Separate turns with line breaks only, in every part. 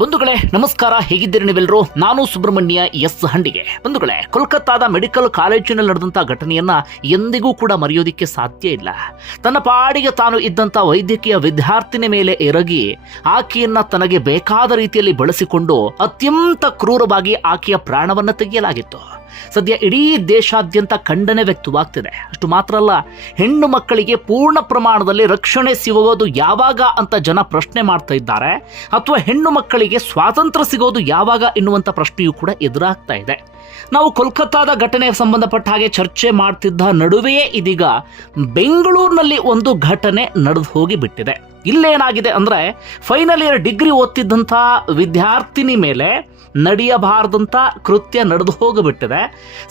ಬಂಧುಗಳೇ, ನಮಸ್ಕಾರ. ಹೇಗಿದ್ದೀರಿ ನೀವೆಲ್ಲರೂ ನಾನು ಸುಬ್ರಹ್ಮಣ್ಯ ಎಸ್ ಹಂಡಿಗೆ. ಬಂಧುಗಳೇ, ಕೋಲ್ಕತ್ತಾದ ಮೆಡಿಕಲ್ ಕಾಲೇಜಿನಲ್ಲಿ ನಡೆದಂಥ ಘಟನೆಯನ್ನ ಎಂದಿಗೂ ಕೂಡ ಮರೆಯೋದಿಕ್ಕೆ ಸಾಧ್ಯ ಇಲ್ಲ. ತನ್ನ ಪಾಡಿಗೆ ತಾನು ಇದ್ದಂಥ ವೈದ್ಯಕೀಯ ವಿದ್ಯಾರ್ಥಿನಿ ಮೇಲೆ ಎರಗಿ ಆಕೆಯನ್ನ ತನಗೆ ಬೇಕಾದ ರೀತಿಯಲ್ಲಿ ಬಳಸಿಕೊಂಡು ಅತ್ಯಂತ ಕ್ರೂರವಾಗಿ ಆಕೆಯ ಪ್ರಾಣವನ್ನ ತೆಗೆಯಲಾಗಿತ್ತು. ಸದ್ಯ ಇಡೀ ದೇಶಾದ್ಯಂತ ಖಂಡನೆ ವ್ಯಕ್ತವಾಗ್ತಿದೆ. ಅಷ್ಟು ಮಾತ್ರ ಅಲ್ಲ, ಹೆಣ್ಣು ಮಕ್ಕಳಿಗೆ ಪೂರ್ಣ ಪ್ರಮಾಣದಲ್ಲಿ ರಕ್ಷಣೆ ಸಿಗೋದು ಯಾವಾಗ ಅಂತ ಜನ ಪ್ರಶ್ನೆ ಮಾಡ್ತಾ ಇದ್ದಾರೆ. ಅಥವಾ ಹೆಣ್ಣು ಮಕ್ಕಳಿಗೆ ಸ್ವಾತಂತ್ರ್ಯ ಸಿಗೋದು ಯಾವಾಗ ಎನ್ನುವಂಥ ಪ್ರಶ್ನೆಯೂ ಕೂಡ ಎದುರಾಗ್ತಾ ಇದೆ. ನಾವು ಕೋಲ್ಕತ್ತಾದ ಘಟನೆಗೆ ಸಂಬಂಧಪಟ್ಟ ಹಾಗೆ ಚರ್ಚೆ ಮಾಡ್ತಿದ್ದ ನಡುವೆಯೇ ಇದೀಗ ಬೆಂಗಳೂರಿನಲ್ಲಿ ಒಂದು ಘಟನೆ ನಡೆದು ಹೋಗಿ ಬಿಟ್ಟಿದೆ ಇಲ್ಲೇನಾಗಿದೆ ಅಂದರೆ ಫೈನಲ್ ಇಯರ್ ಡಿಗ್ರಿ ಓದ್ತಿದ್ದಂಥ ವಿದ್ಯಾರ್ಥಿನಿ ಮೇಲೆ ನಡೆಯಬಾರದಂಥ ಕೃತ್ಯ ನಡೆದು ಹೋಗಿಬಿಟ್ಟಿದೆ.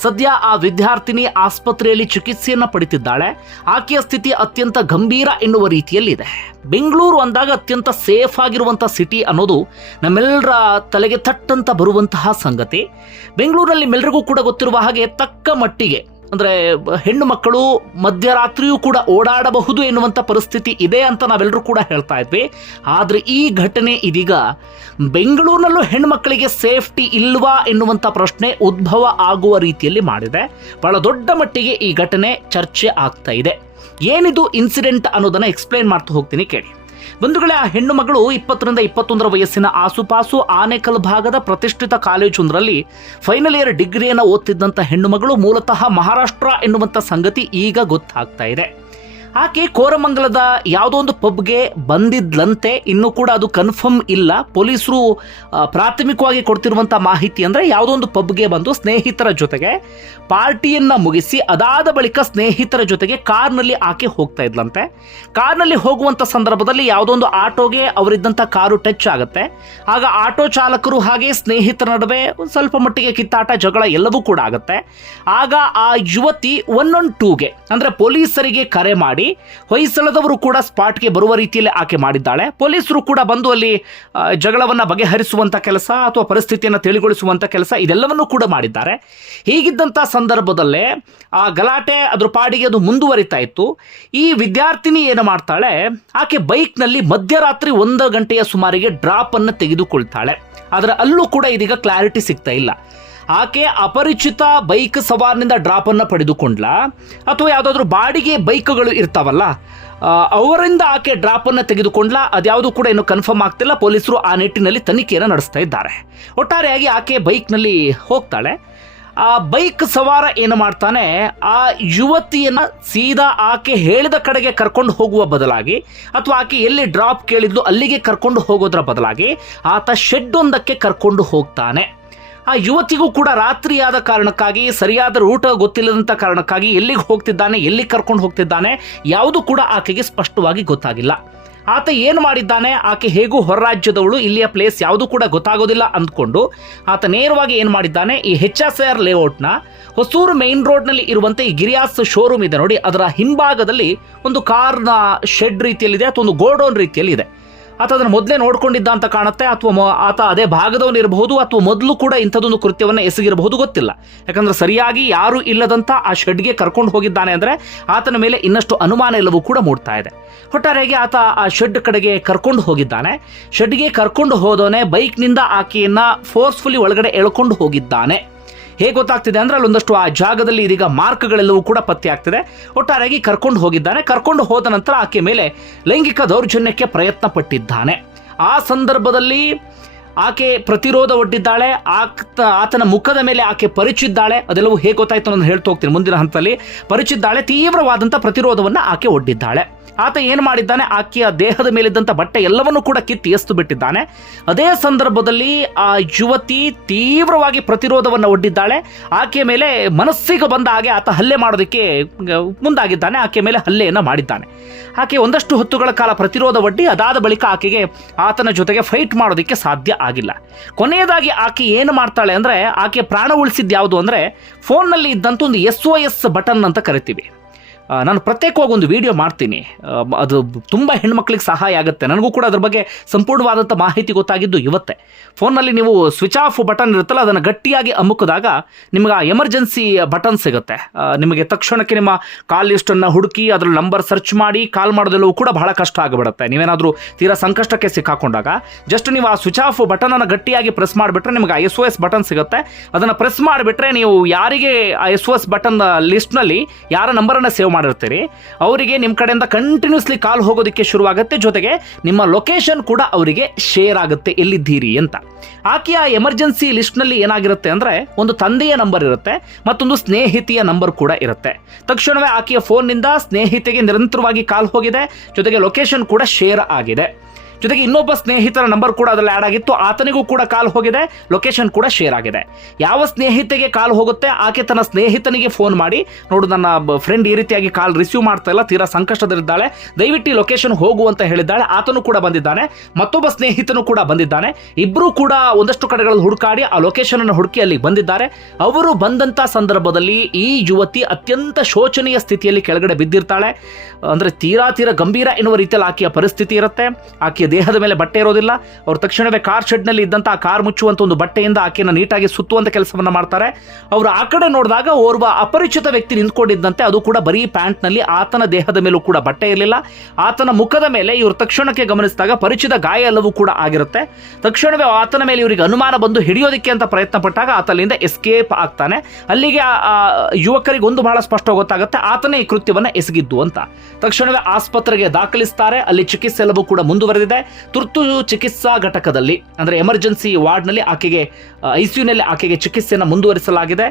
ಸದ್ಯ ಆ ವಿದ್ಯಾರ್ಥಿನಿ ಆಸ್ಪತ್ರೆಯಲ್ಲಿ ಚಿಕಿತ್ಸೆಯನ್ನು ಪಡಿತಿದ್ದಾಳೆ. ಆಕೆಯ ಸ್ಥಿತಿ ಅತ್ಯಂತ ಗಂಭೀರ ಎನ್ನುವ ರೀತಿಯಲ್ಲಿದೆ. ಬೆಂಗಳೂರು ಅಂದಾಗ ಅತ್ಯಂತ ಸೇಫ್ ಆಗಿರುವಂಥ ಸಿಟಿ ಅನ್ನೋದು ನಮ್ಮೆಲ್ಲರ ತಲೆಗೆ ತಟ್ಟಂತ ಬರುವಂತಹ ಸಂಗತಿ. ಬೆಂಗಳೂರಿನಲ್ಲಿ ಮೆಲ್ಲರಿಗೂ ಕೂಡ ಗೊತ್ತಿರುವ ಹಾಗೆ ತಕ್ಕ ಮಟ್ಟಿಗೆ ಅಂದರೆ ಹೆಣ್ಣು ಮಕ್ಕಳು ಮಧ್ಯರಾತ್ರಿಯೂ ಕೂಡ ಓಡಾಡಬಹುದು ಎನ್ನುವಂಥ ಪರಿಸ್ಥಿತಿ ಇದೆ ಅಂತ ನಾವೆಲ್ಲರೂ ಕೂಡ ಹೇಳ್ತಾ ಇದ್ವಿ. ಆದರೆ ಈ ಘಟನೆ ಇದೀಗ ಬೆಂಗಳೂರಿನಲ್ಲೂ ಹೆಣ್ಮಕ್ಕಳಿಗೆ ಸೇಫ್ಟಿ ಇಲ್ವಾ ಎನ್ನುವಂಥ ಪ್ರಶ್ನೆ ಉದ್ಭವ ಆಗುವ ರೀತಿಯಲ್ಲಿ ಮಾಡಿದೆ. ಬಹಳ ದೊಡ್ಡ ಮಟ್ಟಿಗೆ ಈ ಘಟನೆ ಚರ್ಚೆ ಆಗ್ತಾ ಇದೆ. ಏನಿದು ಇನ್ಸಿಡೆಂಟ್ ಅನ್ನೋದನ್ನ ಎಕ್ಸ್ಪ್ಲೈನ್ ಮಾಡ್ತಾ ಹೋಗ್ತೀನಿ ಕೇಳಿ. ಬಂಧುಗಳೇ, ಆ ಹೆಣ್ಣು ಮಗಳು ಇಪ್ಪತ್ತರಿಂದ ಇಪ್ಪತ್ತೊಂದರ ವಯಸ್ಸಿನ ಆಸುಪಾಸು ಆನೇಕಲ್ ಭಾಗದ ಪ್ರತಿಷ್ಠಿತ ಕಾಲೇಜೊಂದರಲ್ಲಿ ಫೈನಲ್ ಇಯರ್ ಡಿಗ್ರಿಯನ್ನು ಓದ್ತಿದ್ದಂಥ ಹೆಣ್ಣು ಮಗಳು ಮೂಲತಃ ಮಹಾರಾಷ್ಟ್ರ ಎನ್ನುವಂಥ ಸಂಗತಿ ಈಗ ಗೊತ್ತಾಗ್ತಾ ಇದೆ. ಆಕೆ ಕೋರಮಂಗಲದ ಯಾವುದೋ ಒಂದು ಪಬ್ಗೆ ಬಂದಿದ್ಲಂತೆ ಇನ್ನೂ ಕೂಡ ಅದು ಕನ್ಫರ್ಮ್ ಇಲ್ಲ. ಪೊಲೀಸರು ಪ್ರಾಥಮಿಕವಾಗಿ ಕೊಡ್ತಿರುವಂಥ ಮಾಹಿತಿ ಅಂದರೆ ಯಾವುದೋ ಒಂದು ಪಬ್ಗೆ ಬಂದು ಸ್ನೇಹಿತರ ಜೊತೆಗೆ ಪಾರ್ಟಿಯನ್ನ ಮುಗಿಸಿ ಅದಾದ ಬಳಿಕ ಸ್ನೇಹಿತರ ಜೊತೆಗೆ ಕಾರ್ನಲ್ಲಿ ಆಕೆ ಹೋಗ್ತಾ ಇದ್ಲಂತೆ. ಕಾರ್ನಲ್ಲಿ ಹೋಗುವಂಥ ಸಂದರ್ಭದಲ್ಲಿ ಯಾವುದೋ ಒಂದು ಆಟೋಗೆ ಅವರಿದ್ದಂಥ ಕಾರು ಟಚ್ ಆಗುತ್ತೆ. ಆಗ ಆಟೋ ಚಾಲಕರು ಹಾಗೆ ಸ್ನೇಹಿತರ ನಡುವೆ ಸ್ವಲ್ಪ ಮಟ್ಟಿಗೆ ಕಿತ್ತಾಟ, ಜಗಳ ಎಲ್ಲವೂ ಕೂಡ ಆಗುತ್ತೆ. ಆಗ ಆ ಯುವತಿ ಒನ್ ಒನ್ ಟೂಗೆ ಅಂದರೆ ಪೊಲೀಸರಿಗೆ ಕರೆ ಮಾಡಿ ಹೊಯ್ಸಳದವರು ಕೂಡ ಸ್ಪಾಟ್ಗೆ ಬರುವ ರೀತಿಯಲ್ಲಿ ಆಕೆ ಮಾಡಿದ್ದಾಳೆ. ಪೊಲೀಸರು ಕೂಡ ಬಂದು ಅಲ್ಲಿ ಜಗಳವನ್ನು ಬಗೆಹರಿಸುವಂಥ ಕೆಲಸ ಅಥವಾ ಪರಿಸ್ಥಿತಿಯನ್ನು ತಿಳಿಗೊಳಿಸುವಂಥ ಕೆಲಸ ಇದೆಲ್ಲವನ್ನೂ ಕೂಡ ಮಾಡಿದ್ದಾರೆ. ಹೀಗಿದ್ದಂಥ ಸಂದರ್ಭದಲ್ಲೇ, ಆ ಗಲಾಟೆ ಅದ್ರ ಪಾಡಿಗೆ ಅದು ಮುಂದುವರಿತಾ ಇತ್ತು. ಈ ವಿದ್ಯಾರ್ಥಿನಿ ಏನು ಮಾಡ್ತಾಳೆ, ಆಕೆ ಬೈಕ್ನಲ್ಲಿ ಮಧ್ಯರಾತ್ರಿ ಒಂದು ಗಂಟೆಯ ಸುಮಾರಿಗೆ ಡ್ರಾಪ್ ಅನ್ನು ತೆಗೆದುಕೊಳ್ತಾಳೆ. ಆದರೆ ಅಲ್ಲೂ ಕೂಡ ಇದೀಗ ಕ್ಲಾರಿಟಿ ಸಿಗ್ತಾ ಇಲ್ಲ. ಆಕೆ ಅಪರಿಚಿತ ಬೈಕ್ ಸವಾರನಿಂದ ಡ್ರಾಪ್ ಅನ್ನು ಪಡೆದುಕೊಂಡ್ಲಾ? ಅಥವಾ ಯಾವುದಾದ್ರೂ ಬಾಡಿಗೆ ಬೈಕ್ಗಳು ಇರ್ತಾವಲ್ಲ ಅವರಿಂದ ಆಕೆ ಡ್ರಾಪ್ ಅನ್ನು ತೆಗೆದುಕೊಂಡ್ಲಾ? ಅದ್ಯಾವುದು ಕೂಡ ಇನ್ನು ಕನ್ಫರ್ಮ್ ಆಗ್ತಿಲ್ಲ. ಪೊಲೀಸರು ಆ ನಿಟ್ಟಿನಲ್ಲಿ ತನಿಖೆಯನ್ನು ನಡೆಸ್ತಾ ಇದ್ದಾರೆ. ಒಟ್ಟಾರೆಯಾಗಿ ಆಕೆ ಬೈಕ್ನಲ್ಲಿ ಹೋಗ್ತಾಳೆ. ಆ ಬೈಕ್ ಸವಾರ ಏನು ಮಾಡ್ತಾನೆ, ಆ ಯುವತಿಯನ್ನು ಸೀದಾ ಆಕೆ ಹೇಳಿದ ಕಡೆಗೆ ಕರ್ಕೊಂಡು ಹೋಗುವ ಬದಲಾಗಿ, ಅಥವಾ ಆಕೆ ಎಲ್ಲಿ ಡ್ರಾಪ್ ಕೇಳಿದ್ಲು ಅಲ್ಲಿಗೆ ಕರ್ಕೊಂಡು ಹೋಗೋದ್ರ ಬದಲಾಗಿ ಆತ ಶೆಡ್ ಒಂದಕ್ಕೆ ಕರ್ಕೊಂಡು ಹೋಗ್ತಾನೆ. ಆ ಯುವತಿಗೂ ಕೂಡ ರಾತ್ರಿಯಾದ ಕಾರಣಕ್ಕಾಗಿ, ಸರಿಯಾದ ರೂಟ್ ಗೊತ್ತಿಲ್ಲದಂಥ ಕಾರಣಕ್ಕಾಗಿ ಎಲ್ಲಿಗೆ ಹೋಗ್ತಿದ್ದಾನೆ, ಎಲ್ಲಿ ಕರ್ಕೊಂಡು ಹೋಗ್ತಿದ್ದಾನೆ ಯಾವುದು ಕೂಡ ಆಕೆಗೆ ಸ್ಪಷ್ಟವಾಗಿ ಗೊತ್ತಾಗಿಲ್ಲ. ಆತ ಏನು ಮಾಡಿದ್ದಾನೆ, ಆಕೆ ಹೇಗೂ ಹೊರ ರಾಜ್ಯದವಳು ಇಲ್ಲಿಯ ಪ್ಲೇಸ್ ಯಾವುದು ಕೂಡ ಗೊತ್ತಾಗೋದಿಲ್ಲ ಅಂದ್ಕೊಂಡು, ಆತ ನೇರವಾಗಿ ಏನು ಮಾಡಿದ್ದಾನೆ, ಈ ಹೆಚ್ ಎಸ್ ಆರ್ ಲೇಔಟ್ನ ಹೊಸೂರು ಮೇನ್ ರೋಡ್ನಲ್ಲಿ ಇರುವಂತೆ ಈ ಗಿರಿಯಾಸ್ ಶೋರೂಮ್ ಇದೆ ನೋಡಿ, ಅದರ ಹಿಂಭಾಗದಲ್ಲಿ ಒಂದು ಕಾರ್ನ ಶೆಡ್ ರೀತಿಯಲ್ಲಿದೆ, ಅಥವಾ ಒಂದು ಗೋಡೌನ್ ರೀತಿಯಲ್ಲಿ ಇದೆ ಆತ ಅದನ್ನು ಮೊದಲೇ ನೋಡ್ಕೊಂಡಿದ್ದ ಅಂತ ಕಾಣುತ್ತೆ. ಅಥವಾ ಆತ ಅದೇ ಭಾಗದವನು ಇರಬಹುದು, ಅಥವಾ ಮೊದಲು ಕೂಡ ಇಂಥದ್ದೊಂದು ಕೃತ್ಯವನ್ನು ಎಸಗಿರಬಹುದು ಗೊತ್ತಿಲ್ಲ. ಯಾಕಂದ್ರೆ ಸರಿಯಾಗಿ ಯಾರು ಇಲ್ಲದಂತ ಆ ಶೆಡ್ಗೆ ಕರ್ಕೊಂಡು ಹೋಗಿದ್ದಾನೆ ಅಂದ್ರೆ ಆತನ ಮೇಲೆ ಇನ್ನಷ್ಟು ಅನುಮಾನ ಎಲ್ಲವೂ ಕೂಡ ಮೂಡ್ತಾ ಇದೆ. ಒಟ್ಟಾರೆಯಾಗಿ ಆತ ಆ ಶೆಡ್ ಕಡೆಗೆ ಕರ್ಕೊಂಡು ಹೋಗಿದ್ದಾನೆ. ಶೆಡ್ಗೆ ಕರ್ಕೊಂಡು ಹೋದವನೇ ಬೈಕ್ನಿಂದ ಆಕೆಯನ್ನ ಫೋರ್ಸ್ಫುಲಿ ಒಳಗಡೆ ಎಳ್ಕೊಂಡು ಹೋಗಿದ್ದಾನೆ. ಹೇಗೆ ಗೊತ್ತಾಗ್ತಿದೆ ಅಂದ್ರೆ ಅಲ್ಲೊಂದಷ್ಟು ಆ ಜಾಗದಲ್ಲಿ ಇದೀಗ ಮಾರ್ಕ್ಗಳೆಲ್ಲವೂ ಕೂಡ ಪತ್ತೆ ಆಗ್ತಿದೆ. ಒಟ್ಟಾರೆಯಾಗಿ ಕರ್ಕೊಂಡು ಹೋಗಿದ್ದಾನೆ. ಕರ್ಕೊಂಡು ಹೋದ ನಂತರ ಆಕೆ ಮೇಲೆ ಲೈಂಗಿಕ ದೌರ್ಜನ್ಯಕ್ಕೆ ಪ್ರಯತ್ನ ಪಟ್ಟಿದ್ದಾನೆ ಆ ಸಂದರ್ಭದಲ್ಲಿ ಆಕೆ ಪ್ರತಿರೋಧ ಒಡ್ಡಿದ್ದಾಳೆ. ಆತ ಆತನ ಮುಖದ ಮೇಲೆ ಆಕೆ ಪರಿಚಿದ್ದಾಳೆ. ಅದೆಲ್ಲವೂ ಹೇಗೆ ಗೊತ್ತಾಯ್ತು ಅನ್ನೋದು ಹೇಳ್ತಾ ಹೋಗ್ತೀನಿ ಮುಂದಿನ ಹಂತದಲ್ಲಿ. ಪರಿಚಿದ್ದಾಳೆ ತೀವ್ರವಾದಂಥ ಪ್ರತಿರೋಧವನ್ನು ಆಕೆ ಒಡ್ಡಿದ್ದಾಳೆ. ಆತ ಏನು ಮಾಡಿದ್ದಾನೆ? ಆಕೆಯ ದೇಹದ ಮೇಲಿದ್ದಂಥ ಬಟ್ಟೆ ಎಲ್ಲವನ್ನೂ ಕೂಡ ಕಿತ್ತಿ ಎಸ್ತು ಬಿಟ್ಟಿದ್ದಾನೆ. ಅದೇ ಸಂದರ್ಭದಲ್ಲಿ ಆ ಯುವತಿ ತೀವ್ರವಾಗಿ ಪ್ರತಿರೋಧವನ್ನು ಒಡ್ಡಿದ್ದಾಳೆ. ಆಕೆಯ ಮೇಲೆ ಮನಸ್ಸಿಗೆ ಬಂದ ಹಾಗೆ ಆತ ಹಲ್ಲೆ ಮಾಡೋದಕ್ಕೆ ಮುಂದಾಗಿದ್ದಾನೆ. ಆಕೆಯ ಮೇಲೆ ಹಲ್ಲೆಯನ್ನು ಮಾಡಿದ್ದಾನೆ. ಆಕೆ ಒಂದಷ್ಟು ಹೊತ್ತುಗಳ ಕಾಲ ಪ್ರತಿರೋಧ ಒಡ್ಡಿ, ಅದಾದ ಬಳಿಕ ಆಕೆಗೆ ಆತನ ಜೊತೆಗೆ ಫೈಟ್ ಮಾಡೋದಕ್ಕೆ ಸಾಧ್ಯ ಆಗಿಲ್ಲ. ಕೊನೆಯದಾಗಿ ಆಕೆ ಏನು ಮಾಡ್ತಾಳೆ ಅಂದರೆ, ಆಕೆ ಪ್ರಾಣ ಉಳಿಸಿದ್ದು ಯಾವುದು ಅಂದರೆ ಫೋನ್ನಲ್ಲಿ ಇದ್ದಂಥ ಒಂದು ಎಸ್ ಒ ಎಸ್ ಬಟನ್ ಅಂತ ಕರಿತೀವಿ. ನಾನು ಪ್ರತ್ಯೇಕವಾಗಿ ಒಂದು ವಿಡಿಯೋ ಮಾಡ್ತೀನಿ. ಅದು ತುಂಬ ಹೆಣ್ಮಕ್ಳಿಗೆ ಸಹಾಯ ಆಗುತ್ತೆ. ನನಗೂ ಕೂಡ ಅದ್ರ ಬಗ್ಗೆ ಸಂಪೂರ್ಣವಾದಂಥ ಮಾಹಿತಿ ಗೊತ್ತಾಗಿದ್ದು ಇವತ್ತೇ. ಫೋನಲ್ಲಿ ನೀವು ಸ್ವಿಚ್ ಆಫ್ ಬಟನ್ ಇರುತ್ತಲ್ಲ, ಅದನ್ನು ಗಟ್ಟಿಯಾಗಿ ಅಮುಕಿದಾಗ ನಿಮಗೆ ಆ ಎಮರ್ಜೆನ್ಸಿ ಬಟನ್ ಸಿಗುತ್ತೆ. ನಿಮಗೆ ತಕ್ಷಣಕ್ಕೆ ನಿಮ್ಮ ಕಾಲ್ ಲಿಸ್ಟನ್ನು ಹುಡುಕಿ ಅದರ ನಂಬರ್ ಸರ್ಚ್ ಮಾಡಿ ಕಾಲ್ ಮಾಡೋದೆಲ್ಲವೂ ಕೂಡ ಬಹಳ ಕಷ್ಟ ಆಗಿಬಿಡುತ್ತೆ. ನೀವೇನಾದರೂ ತೀರಾ ಸಂಕಷ್ಟಕ್ಕೆ ಸಿಕ್ಕಾಕೊಂಡಾಗ ಜಸ್ಟ್ ನೀವು ಆ ಸ್ವಿಚ್ ಆಫ್ ಬಟನನ್ನು ಗಟ್ಟಿಯಾಗಿ ಪ್ರೆಸ್ ಮಾಡಿಬಿಟ್ರೆ ನಿಮಗೆ ಆ ಎಸ್ ಒ ಎಸ್ ಬಟನ್ ಸಿಗುತ್ತೆ. ಅದನ್ನು ಪ್ರೆಸ್ ಮಾಡಿಬಿಟ್ರೆ ನೀವು ಯಾರಿಗೆ ಆ ಎಸ್ ಒ ಎಸ್ ಬಟನ್ ಲಿಸ್ಟ್ನಲ್ಲಿ ಯಾರ ನಂಬರನ್ನು ಸೇವ್ ಮಾಡಿರ್ತೀರಿ. ಅವರಿಗೆ ನಿಮ್ಮ ಕಡೆಯಿಂದ ಕಂಟಿನ್ಯೂಸ್ಲಿ ಕಾಲ್ ಹೋಗೋದಕ್ಕೆ ಶುರುವಾಗುತ್ತೆ. ಜೊತೆಗೆ ನಿಮ್ಮ ಲೊಕೇಶನ್ ಕೂಡ ಅವರಿಗೆ ಶೇರ್ ಆಗುತ್ತೆ. ಎಲ್ಲಿದ್ದೀರಿ ಅಂತ. ಆಕೆಯ ಎಮರ್ಜೆನ್ಸಿ ಲಿಸ್ಟ್ನಲ್ಲಿ ಏನಾಗಿರುತ್ತೆ ಅಂದರೆ ಒಂದು ತಂದೆಯ ನಂಬರ್ ಇರುತ್ತೆ, ಮತ್ತೊಂದು ಸ್ನೇಹಿತೆಯ ನಂಬರ್ ಕೂಡ ಇರುತ್ತೆ. ತಕ್ಷಣವೇ ಆಕೆಯ ಫೋನ್ನಿಂದ ಸ್ನೇಹಿತೆಗೆ ನಿರಂತರವಾಗಿ ಕಾಲ್ ಹೋಗಿದೆ. ಜೊತೆಗೆ ಲೊಕೇಶನ್ ಕೂಡ ಶೇರ್ ಆಗಿದೆ. ಜೊತೆಗೆ ಇನ್ನೊಬ್ಬ ಸ್ನೇಹಿತರ ನಂಬರ್ ಕೂಡ ಅದರಲ್ಲಿ ಆ್ಯಡ್ ಆಗಿತ್ತು. ಆತನಿಗೂ ಕೂಡ ಕಾಲ್ ಹೋಗಿದೆ. ಲೊಕೇಶನ್ ಕೂಡ ಶೇರ್ ಆಗಿದೆ. ಯಾವ ಸ್ನೇಹಿತೆಗೆ ಕಾಲ್ ಹೋಗುತ್ತೆ, ಆಕೆ ತನ್ನ ಸ್ನೇಹಿತನಿಗೆ ಫೋನ್ ಮಾಡಿ, ನೋಡು ನನ್ನ ಫ್ರೆಂಡ್ ಈ ರೀತಿಯಾಗಿ ಕಾಲ್ ರಿಸೀವ್ ಮಾಡ್ತಾ ಇಲ್ಲ, ತೀರಾ ಸಂಕಷ್ಟದಲ್ಲಿದ್ದಾಳೆ. ದಯವಿಟ್ಟು ಲೊಕೇಶನ್ ಹೋಗು ಅಂತ ಹೇಳಿದ್ದಾಳೆ. ಆತನು ಕೂಡ ಬಂದಿದ್ದಾನೆ. ಮತ್ತೊಬ್ಬ ಸ್ನೇಹಿತನು ಕೂಡ ಬಂದಿದ್ದಾನೆ. ಇಬ್ಬರೂ ಕೂಡ ಒಂದಷ್ಟು ಕಡೆಗಳಲ್ಲಿ ಹುಡುಕಾಡಿ ಆ ಲೊಕೇಶನ್ ಅನ್ನು ಹುಡುಕಿ ಅಲ್ಲಿಗೆ ಬಂದಿದ್ದಾರೆ. ಅವರು ಬಂದಂತ ಸಂದರ್ಭದಲ್ಲಿ ಈ ಯುವತಿ ಅತ್ಯಂತ ಶೋಚನೀಯ ಸ್ಥಿತಿಯಲ್ಲಿ ಕೆಳಗಡೆ ಬಿದ್ದಿರ್ತಾಳೆ. ಅಂದ್ರೆ ತೀರಾ ತೀರಾ ಗಂಭೀರ ಎನ್ನುವ ರೀತಿಯಲ್ಲಿ ಆಕೆಯ ಪರಿಸ್ಥಿತಿ ಇರುತ್ತೆ. ಆಕೆಯ ದೇಹದ ಮೇಲೆ ಬಟ್ಟೆ ಇರೋದಿಲ್ಲ. ಅವರು ತಕ್ಷಣವೇ ಕಾರ್ ಶೆಡ್ನಲ್ಲಿ ಇದ್ದಂಥ ಆ ಕಾರ್ ಮುಚ್ಚುವಂತ ಒಂದು ಬಟ್ಟೆಯಿಂದ ಆಕೆಯನ್ನು ನೀಟಾಗಿ ಸುತ್ತುವಂತ ಕೆಲಸವನ್ನು ಮಾಡ್ತಾರೆ. ಅವರು ಆ ಕಡೆ ನೋಡಿದಾಗ ಓರ್ವ ಅಪರಿಚಿತ ವ್ಯಕ್ತಿ ನಿಂತ್ಕೊಂಡಿದ್ದಂತೆ ಅದು ಕೂಡ ಬರೀ ಪ್ಯಾಂಟ್ನಲ್ಲಿ ಆತನ ದೇಹದ ಮೇಲೂ ಕೂಡ ಬಟ್ಟೆ ಇರಲಿಲ್ಲ. ಆತನ ಮುಖದ ಮೇಲೆ ಇವರು ತಕ್ಷಣಕ್ಕೆ ಗಮನಿಸಿದಾಗ ಪರಿಚಿತ ಗಾಯ ಎಲ್ಲವೂ ಕೂಡ ಆಗಿರುತ್ತೆ. ತಕ್ಷಣವೇ ಆತನ ಮೇಲೆ ಇವರಿಗೆ ಅನುಮಾನ ಬಂದು ಹಿಡಿಯೋದಕ್ಕೆ ಅಂತ ಪ್ರಯತ್ನ ಪಟ್ಟಾಗ ಆತ ಅಲ್ಲಿಂದ ಎಸ್ಕೇಪ್ ಆಗ್ತಾನೆ. ಅಲ್ಲಿಗೆ ಆ ಯುವಕರಿಗೆ ಒಂದು ಬಹಳ ಸ್ಪಷ್ಟ ಗೊತ್ತಾಗುತ್ತೆ, ಆತನೇ ಈ ಕೃತ್ಯವನ್ನ ಎಸಗಿದ್ದು ಅಂತ. ತಕ್ಷಣವೇ ಆಸ್ಪತ್ರೆಗೆ ದಾಖಲಿಸ್ತಾರೆ, ಅಲ್ಲಿ ಚಿಕಿತ್ಸೆ ಎಲ್ಲವೂ ಕೂಡ ಮುಂದುವರೆದಿದೆ. ತುರ್ತು ಚಿಕಿತ್ಸಾ ಘಟಕದಲ್ಲಿ ಅಂದ್ರೆ ಎಮರ್ಜೆನ್ಸಿ ವಾರ್ಡ್ನಲ್ಲಿ ಆಕೆಗೆ ಐಸಿಯುನಲ್ಲಿ ಆಕೆಗೆ ಚಿಕಿತ್ಸೆಯನ್ನು ಮುಂದುವರಿಸಲಾಗಿದೆ.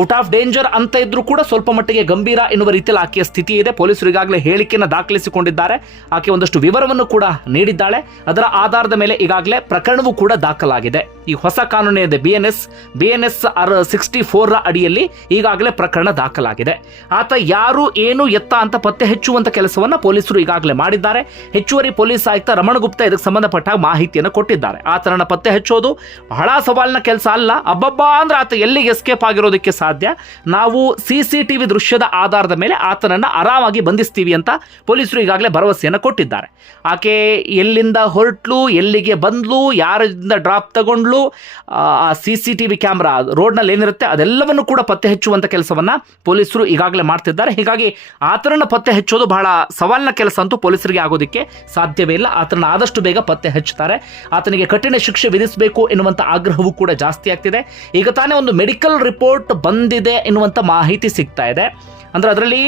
ಔಟ್ ಆಫ್ ಡೇಂಜರ್ ಅಂತ ಇದ್ರೂ ಕೂಡ ಸ್ವಲ್ಪ ಮಟ್ಟಿಗೆ ಗಂಭೀರ ಎನ್ನುವ ರೀತಿಯಲ್ಲಿ ಆಕೆಯ ಸ್ಥಿತಿ ಇದೆ. ಪೊಲೀಸರು ಈಗಾಗಲೇ ಹೇಳಿಕೆಯನ್ನು ದಾಖಲಿಸಿಕೊಂಡಿದ್ದಾರೆ. ಆಕೆ ಒಂದಷ್ಟು ವಿವರವನ್ನು ಕೂಡ ನೀಡಿದ್ದಾಳೆ. ಅದರ ಆಧಾರದ ಮೇಲೆ ಈಗಾಗಲೇ ಪ್ರಕರಣವೂ ಕೂಡ ದಾಖಲಾಗಿದೆ. ಈ ಹೊಸ ಕಾನೂನು ಇದೆ B N S B N S R sixty four ಅಡಿಯಲ್ಲಿ ಈಗಾಗಲೇ ಪ್ರಕರಣ ದಾಖಲಾಗಿದೆ. ಆತ ಯಾರು, ಏನು, ಎತ್ತ ಅಂತ ಪತ್ತೆ ಹೆಚ್ಚುವಂತ ಕೆಲಸವನ್ನ ಪೊಲೀಸರು ಈಗಾಗಲೇ ಮಾಡಿದ್ದಾರೆ. ಹೆಚ್ಚುವರಿ ಪೊಲೀಸ್ ಆಯುಕ್ತ ರಮಣ ಗುಪ್ತಾ ಇದಕ್ಕೆ ಸಂಬಂಧಪಟ್ಟ ಮಾಹಿತಿಯನ್ನು ಕೊಟ್ಟಿದ್ದಾರೆ. ಆತನನ್ನು ಪತ್ತೆ ಹಚ್ಚೋದು ಬಹಳ ಸವಾಲಿನ ಕೆಲಸ ಅಲ್ಲ. ಅಬ್ಬಬ್ಬಾ ಅಂದ್ರೆ ಆತ ಎಲ್ಲಿಗೆ ಎಸ್ಕೇಪ್ ಆಗಿರೋದಕ್ಕೆ ಸಾಧ್ಯ? ನಾವು ಸಿ ದೃಶ್ಯದ ಆಧಾರದ ಮೇಲೆ ಆತನನ್ನು ಆರಾಮಾಗಿ ಬಂಧಿಸ್ತೀವಿ ಅಂತ ಪೊಲೀಸರು ಈಗಾಗಲೇ ಭರವಸೆಯನ್ನು ಕೊಟ್ಟಿದ್ದಾರೆ. ಆಕೆ ಎಲ್ಲಿಂದ ಹೊರಟ್ಲು, ಎಲ್ಲಿಗೆ ಬಂದ್ಲು, ಯಾರಿಂದ ಡ್ರಾಪ್ ತಗೊಂಡ್ಲು, ಆ C C T V camera ರೋಡ್ನಲ್ಲಿ ಏನಿರುತ್ತೆ ಅದೆಲ್ಲವನ್ನು ಕೂಡ ಪತ್ತೆ ಹಚ್ಚುವಂಥ ಕೆಲಸವನ್ನು ಪೊಲೀಸರು ಈಗಾಗಲೇ ಮಾಡ್ತಿದ್ದಾರೆ. ಹೀಗಾಗಿ ಆತನನ್ನು ಪತ್ತೆ ಹಚ್ಚೋದು ಬಹಳ ಸವಾಲಿನ ಕೆಲಸ ಅಂತೂ ಪೊಲೀಸರಿಗೆ ಆಗೋದಕ್ಕೆ ಸಾಧ್ಯವೇ ಇಲ್ಲ. ಆತನ ಆದಷ್ಟು ಬೇಗ ಪತ್ತೆ ಹಚ್ಚುತ್ತಾರೆ. ಆತನಿಗೆ ಕಠಿಣ ಶಿಕ್ಷೆ ವಿಧಿಸಬೇಕು ಎನ್ನುವಂಥ ಆಗ್ರಹವೂ ಕೂಡ ಜಾಸ್ತಿ ಆಗ್ತಿದೆ. ಈಗ ತಾನೇ ಒಂದು ಮೆಡಿಕಲ್ ರಿಪೋರ್ಟ್ ಬಂದಿದೆ ಎನ್ನುವಂಥ ಮಾಹಿತಿ ಸಿಗ್ತಾ ಇದೆ. ಅಂದರೆ ಅದರಲ್ಲಿ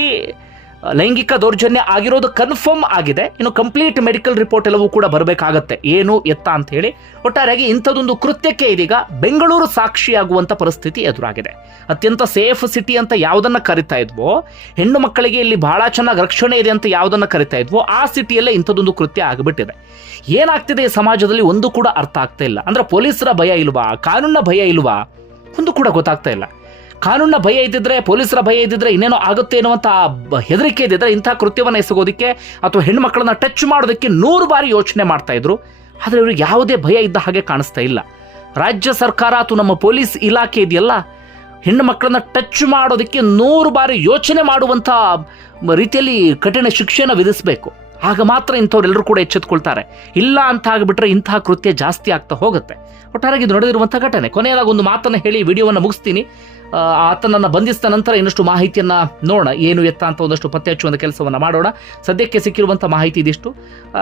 ಲೈಂಗಿಕ ದೌರ್ಜನ್ಯ ಆಗಿರೋದು ಕನ್ಫರ್ಮ್ ಆಗಿದೆ. ಇನ್ನು ಕಂಪ್ಲೀಟ್ ಮೆಡಿಕಲ್ ರಿಪೋರ್ಟ್ ಎಲ್ಲವೂ ಕೂಡ ಬರಬೇಕಾಗತ್ತೆ. ಏನು ಎತ್ತ ಅಂತ ಹೇಳಿ. ಒಟ್ಟಾರೆಯಾಗಿ ಇಂಥದ್ದೊಂದು ಕೃತ್ಯಕ್ಕೆ ಇದೀಗ ಬೆಂಗಳೂರು ಸಾಕ್ಷಿಯಾಗುವಂಥ ಪರಿಸ್ಥಿತಿ ಎದುರಾಗಿದೆ. ಅತ್ಯಂತ ಸೇಫ್ ಸಿಟಿ ಅಂತ ಯಾವುದನ್ನು ಕರಿತಾ ಇದ್ವೋ, ಹೆಣ್ಣು ಮಕ್ಕಳಿಗೆ ಇಲ್ಲಿ ಬಹಳ ಚೆನ್ನಾಗಿ ರಕ್ಷಣೆ ಇದೆ ಅಂತ ಯಾವುದನ್ನು ಕರಿತಾ ಇದ್ವೋ, ಆ ಸಿಟಿಯಲ್ಲೇ ಇಂಥದ್ದೊಂದು ಕೃತ್ಯ ಆಗಿಬಿಟ್ಟಿದೆ. ಏನಾಗ್ತಿದೆ ಈ ಸಮಾಜದಲ್ಲಿ ಒಂದು ಕೂಡ ಅರ್ಥ ಆಗ್ತಾ ಇಲ್ಲ. ಅಂದ್ರೆ ಪೊಲೀಸರ ಭಯ ಇಲ್ವಾ? ಕಾನೂನಿನ ಭಯ ಇಲ್ವಾ? ಒಂದು ಕೂಡ ಗೊತ್ತಾಗ್ತಾ ಇಲ್ಲ. ಕಾನೂನಿನ ಭಯ ಇದ್ದಿದ್ರೆ, ಪೊಲೀಸರ ಭಯ ಇದ್ದಿದ್ರೆ ಇನ್ನೇನೋ ಆಗುತ್ತೆ ಅನ್ನುವಂಥ ಹೆದರಿಕೆ ಇದ್ದಿದ್ರೆ ಇಂಥ ಕೃತ್ಯವನ್ನು ಎಸಗೋದಕ್ಕೆ ಅಥವಾ ಹೆಣ್ಮಕ್ಳನ್ನ ಟಚ್ ಮಾಡೋದಕ್ಕೆ ನೂರು ಬಾರಿ ಯೋಚನೆ ಮಾಡ್ತಾ ಇದ್ರು. ಆದರೆ ಇವ್ರಿಗೆ ಯಾವುದೇ ಭಯ ಇದ್ದ ಹಾಗೆ ಕಾಣಿಸ್ತಾ ಇಲ್ಲ. ರಾಜ್ಯ ಸರ್ಕಾರ ಅಥವಾ ನಮ್ಮ ಪೊಲೀಸ್ ಇಲಾಖೆ ಇದೆಯಲ್ಲ ಹೆಣ್ಣು ಮಕ್ಕಳನ್ನ ಟಚ್ ಮಾಡೋದಕ್ಕೆ ನೂರು ಬಾರಿ ಯೋಚನೆ ಮಾಡುವಂಥ ರೀತಿಯಲ್ಲಿ ಕಠಿಣ ಶಿಕ್ಷೆಯನ್ನು ವಿಧಿಸಬೇಕು. ಆಗ ಮಾತ್ರ ಇಂಥವ್ರೆಲ್ಲರೂ ಕೂಡ ಎಚ್ಚೆತ್ಕೊಳ್ತಾರೆ. ಇಲ್ಲ ಅಂತ ಆಗಿಬಿಟ್ರೆ ಇಂತಹ ಕೃತ್ಯ ಜಾಸ್ತಿ ಆಗ್ತಾ ಹೋಗುತ್ತೆ. ಒಟ್ಟಾರೆ ಇದು ನಡೆದಿರುವಂಥ ಘಟನೆ. ಕೊನೆಯದಾಗಿ ಒಂದು ಮಾತನ್ನು ಹೇಳಿ, ವಿಡಿಯೋವನ್ನು ಮುಗಿಸ್ತೀನಿ. ಆತನನ್ನು ಬಂಧಿಸಿದ ನಂತರ ಇನ್ನಷ್ಟು ಮಾಹಿತಿಯನ್ನು ನೋಡೋಣ. ಏನು ಎತ್ತ ಅಂತ ಒಂದಷ್ಟು ಪತ್ತೆ ಹಚ್ಚುವಂಥ ಕೆಲಸವನ್ನು ಮಾಡೋಣ. ಸದ್ಯಕ್ಕೆ ಸಿಕ್ಕಿರುವಂಥ ಮಾಹಿತಿ ಇದಿಷ್ಟು.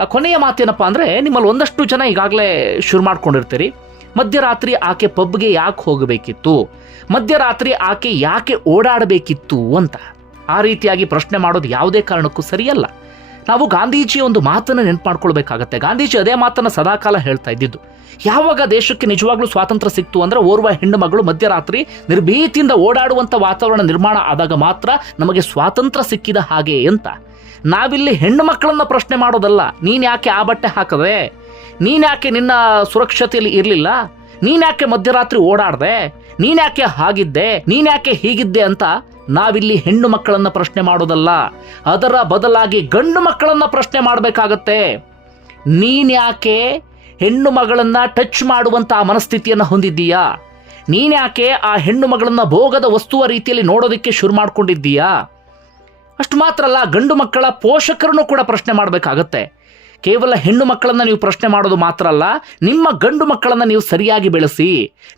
ಕೊನೆಯ ಮಾತೇನಪ್ಪ ಅಂದರೆ, ನಿಮ್ಮಲ್ಲಿ ಒಂದಷ್ಟು ಜನ ಈಗಾಗಲೇ ಶುರು ಮಾಡ್ಕೊಂಡಿರ್ತೀರಿ. ಮಧ್ಯರಾತ್ರಿ ಆಕೆ ಪಬ್ಗೆ ಯಾಕೆ ಹೋಗಬೇಕಿತ್ತು? ಮಧ್ಯರಾತ್ರಿ ಆಕೆ ಯಾಕೆ ಓಡಾಡಬೇಕಿತ್ತು ಅಂತ. ಆ ರೀತಿಯಾಗಿ ಪ್ರಶ್ನೆ ಮಾಡೋದು ಯಾವುದೇ ಕಾರಣಕ್ಕೂ ಸರಿಯಲ್ಲ. ನಾವು ಗಾಂಧೀಜಿಯ ಒಂದು ಮಾತನ್ನು ನೆನ್ಪು ಮಾಡ್ಕೊಳ್ಬೇಕಾಗತ್ತೆ ಗಾಂಧೀಜಿ ಅದೇ ಮಾತನ್ನು ಸದಾಕಾಲ ಹೇಳ್ತಾ ಇದ್ದಿದ್ದು. ಯಾವಾಗ ದೇಶಕ್ಕೆ ನಿಜವಾಗ್ಲೂ ಸ್ವಾತಂತ್ರ್ಯ ಸಿಕ್ತು ಅಂದ್ರೆ ಓರ್ವ ಹೆಣ್ಣು ಮಗಳು ಮಧ್ಯರಾತ್ರಿ ನಿರ್ಭೀತಿಯಿಂದ ಓಡಾಡುವಂಥ ವಾತಾವರಣ ನಿರ್ಮಾಣ ಆದಾಗ ಮಾತ್ರ ನಮಗೆ ಸ್ವಾತಂತ್ರ್ಯ ಸಿಕ್ಕಿದ ಹಾಗೆ ಅಂತ ನಾವಿಲ್ಲಿ ಹೆಣ್ಣು ಮಕ್ಕಳನ್ನ ಪ್ರಶ್ನೆ ಮಾಡೋದಲ್ಲ. ನೀನು ಯಾಕೆ ಆ ಬಟ್ಟೆ ಹಾಕದೆ? ನೀನು ಯಾಕೆ ನಿನ್ನ ಸುರಕ್ಷತೆಯಲ್ಲಿ ಇರಲಿಲ್ಲ? ನೀನ್ಯಾಕೆ ಮಧ್ಯರಾತ್ರಿ ಓಡಾಡ್ದೆ? ನೀನ್ಯಾಕೆ ಹಾಗಿದ್ದೆ? ನೀನ್ಯಾಕೆ ಹೀಗಿದ್ದೆ ಅಂತ ನಾವಿಲ್ಲಿ ಹೆಣ್ಣು ಮಕ್ಕಳನ್ನು ಪ್ರಶ್ನೆ ಮಾಡೋದಲ್ಲ. ಅದರ ಬದಲಾಗಿ ಗಂಡು ಮಕ್ಕಳನ್ನು ಪ್ರಶ್ನೆ ಮಾಡಬೇಕಾಗತ್ತೆ. ನೀನ್ಯಾಕೆ ಹೆಣ್ಣು ಮಗಳನ್ನು ಟಚ್ ಮಾಡುವಂಥ ಮನಸ್ಥಿತಿಯನ್ನು ಹೊಂದಿದ್ದೀಯಾ? ನೀನ್ಯಾಕೆ ಆ ಹೆಣ್ಣು ಮಗಳನ್ನು ಭೋಗದ ವಸ್ತುವ ರೀತಿಯಲ್ಲಿ ನೋಡೋದಕ್ಕೆ ಶುರು ಮಾಡಿಕೊಂಡಿದ್ದೀಯಾ? ಅಷ್ಟು ಮಾತ್ರ ಅಲ್ಲ, ಗಂಡು ಮಕ್ಕಳ ಪೋಷಕರನ್ನು ಕೂಡ ಪ್ರಶ್ನೆ ಮಾಡಬೇಕಾಗತ್ತೆ. ಕೇವಲ ಹೆಣ್ಣು ಮಕ್ಕಳನ್ನು ನೀವು ಪ್ರಶ್ನೆ ಮಾಡೋದು ಮಾತ್ರ ಅಲ್ಲ, ನಿಮ್ಮ ಗಂಡು ಮಕ್ಕಳನ್ನು ನೀವು ಸರಿಯಾಗಿ ಬೆಳೆಸಿ,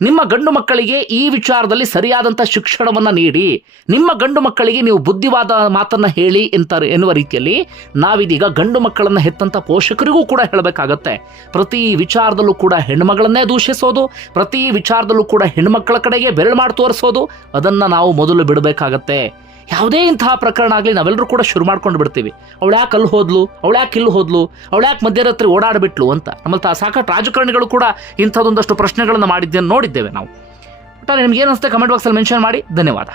ನಿಮ್ಮ ಗಂಡು ಮಕ್ಕಳಿಗೆ ಈ ವಿಚಾರದಲ್ಲಿ ಸರಿಯಾದಂಥ ಶಿಕ್ಷಣವನ್ನು ನೀಡಿ, ನಿಮ್ಮ ಗಂಡು ಮಕ್ಕಳಿಗೆ ನೀವು ಬುದ್ಧಿವಾದ ಮಾತನ್ನು ಹೇಳಿ ಅಂತ ಎನ್ನುವ ರೀತಿಯಲ್ಲಿ ನಾವಿದೀಗ ಗಂಡು ಮಕ್ಕಳನ್ನು ಹೆತ್ತಂಥ ಪೋಷಕರಿಗೂ ಕೂಡ ಹೇಳಬೇಕಾಗತ್ತೆ. ಪ್ರತಿ ವಿಚಾರದಲ್ಲೂ ಕೂಡ ಹೆಣ್ಮಗಳನ್ನೇ ದೂಷಿಸೋದು, ಪ್ರತಿ ವಿಚಾರದಲ್ಲೂ ಕೂಡ ಹೆಣ್ಮಕ್ಕಳ ಕಡೆಗೆ ಬೆರಳು ಮಾಡಿ ತೋರಿಸೋದು, ಅದನ್ನು ನಾವು ಮೊದಲು ಬಿಡಬೇಕಾಗತ್ತೆ. ಯಾವುದೇ ಇಂತಹ ಪ್ರಕರಣ ಆಗಲಿ ನಾವೆಲ್ಲರೂ ಕೂಡ ಶುರು ಮಾಡ್ಕೊಂಡು ಬಿಡ್ತೀವಿ. ಅವಳು ಯಾಕೆ ಅಲ್ಲಿ ಹೋದ್ಲು? ಅವಳು ಯಾಕೆ ಇಲ್ಲಿ ಹೋದ್ಲು? ಅವಳು ಯಾಕೆ ಮಧ್ಯರಾತ್ರಿ ಓಡಾಡಿಬಿಟ್ಲು ಅಂತ. ನಮ್ಮಲ್ಲಿ ಸಾಕಷ್ಟು ರಾಜಕಾರಣಿಗಳು ಕೂಡ ಇಂಥದ್ದೊಂದಷ್ಟು ಪ್ರಶ್ನೆಗಳನ್ನು ಮಾಡಿದ್ದನ್ನು ನೋಡಿದ್ದೇವೆ ನಾವು. ಒಟ್ಟಾರೆ ನಿಮ್ಗೆ ಏನು ಅನಿಸುತ್ತೆ ಕಮೆಂಟ್ ಬಾಕ್ಸಲ್ಲಿ ಮೆನ್ಷನ್ ಮಾಡಿ. ಧನ್ಯವಾದ.